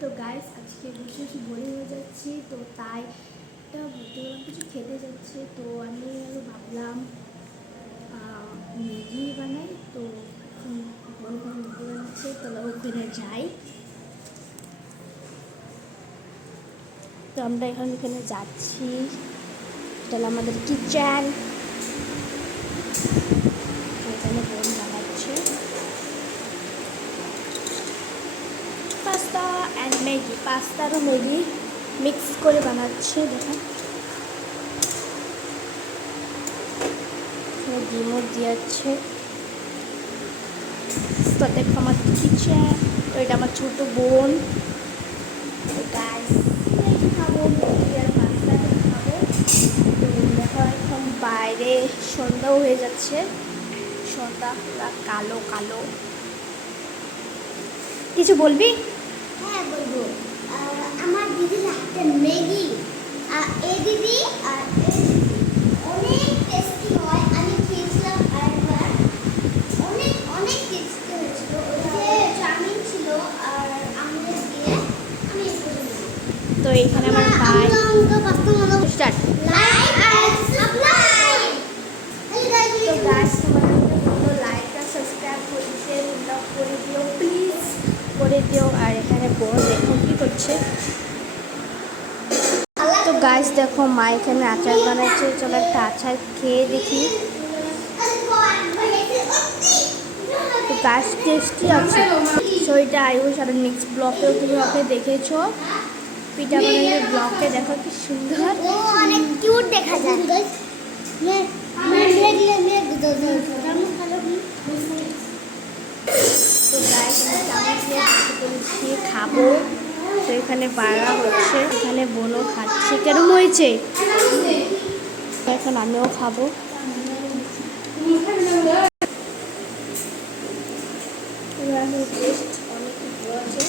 তো গাইস আজকে বসে বসে বোরিং হয়ে যাচ্ছি, তো তাই কিছু খেতে যাচ্ছে। তো আমি ভাবলাম ম্যাগি বানাই। তো এখন ম্যাগি বানাচ্ছে, তো ওখানে যাই। তো আমরা এখানে যাচ্ছি, এটা আমাদের কিচেন। এখানে বোন বানাচ্ছে পাস্তা অ্যান্ড ম্যাগি, পাস্তা আর ম্যাগি মিক্স করে বানাচ্ছে। দেখেন ডিমও দিয়েছে। তো দেখো আমার কিচেন। তো এটা আমার ছোট বোন। ম্যাগি খাবো, ম্যাগি আর পাস্তা খাবো। তো দেখো এখন বাইরে সন্ধ্যাও হয়ে যাচ্ছে, সন্ধ্যা পুরা কালো কালো। কিছু বলবি? হ্যাঁ বলবো। আমার দিদির হাতের ম্যাগি, এই দিদি আর এই দিদি অনেক টেস্টি হয়। আমি খেয়েছিলাম একবার, অনেক অনেক টেস্টি হয়েছিল। ওই যে চাউমিন ছিল আর আমলেট দিয়ে আমি তো এইখানে আমার ভাই স্টার্ট। লাইক আর সাবস্ক্রাইব। তো গাইস তোমাদের বলবো লাইক আর সাবস্ক্রাইব করে দিতে, তোমরা করে দিও প্লিজ, করে দিও। আর এখানে বোন দেখো কি করছে। তো গাইস দেখো মা এখানে আচার বানাচ্ছে, চলো একটা আচার খেয়ে দেখি। তো গাছ টেস্টি আছে। সো এটা আয়ুষ আর নেক্সট ব্লকেও তুমি ওকে দেখেছো, পিঠা বানানোর ব্লকে দেখো কি সুন্দর, ও অনেক কিউট দেখা যায়। তো গাইস আমি চামচ নিয়ে করেছি খাবো। তো এখানে বাড়া হচ্ছে, এখানে বোনও খাচ্ছে। কেরম হয়েছে? এখন আমিও খাবো। টেস্ট অনেক ভালো আছে।